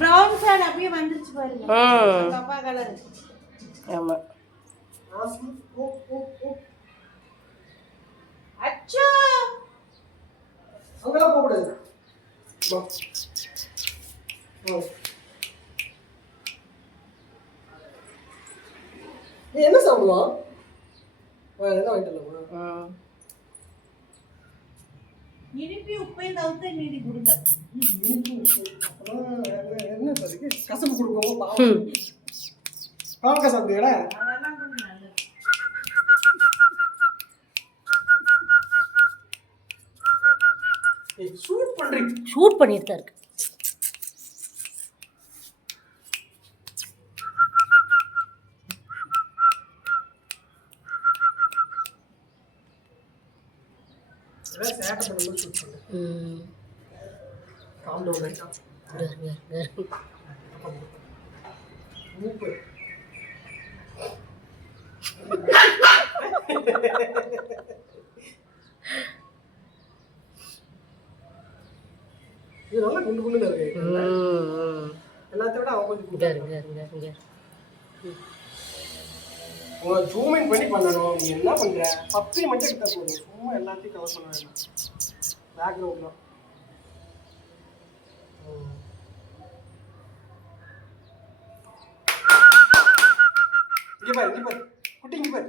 Brown shade அப்படியே வந்துருச்சு பாருங்க. கப்பா கலர். ஆமா. அச்சோ. அங்கலாம் போக கூடாது. நீ என்ன சாப்பிடுவான்? என்ன வாங்கிட்டு இனிப்பி உப்பையும் தவிர்த்து மீதி கொடுங்க. என்ன சொல்லுங்க கசப்பு கொடுப்போம். பாவக்காய் சாப்பிடுவீடா? அதெல்லாம் கொஞ்சம் நல்லது. ஷூட் பண்ணிட்டு தான் இருக்கு. இதனால குண்டு குண்டு இருக்கு. எல்லாத்தையும் விட அவன் கொஞ்சம் ஜூம் இன் பண்ணி பண்ணணும். நீ என்ன பண்ற? பப்பி மட்டும் எடுத்தா போதும். சும்மா எல்லாத்தையும் கவர் பண்ண வேண்டாம். பேக்ரவுண்ட் தான். இங்க பாரு குட்டி இங்க பாரு.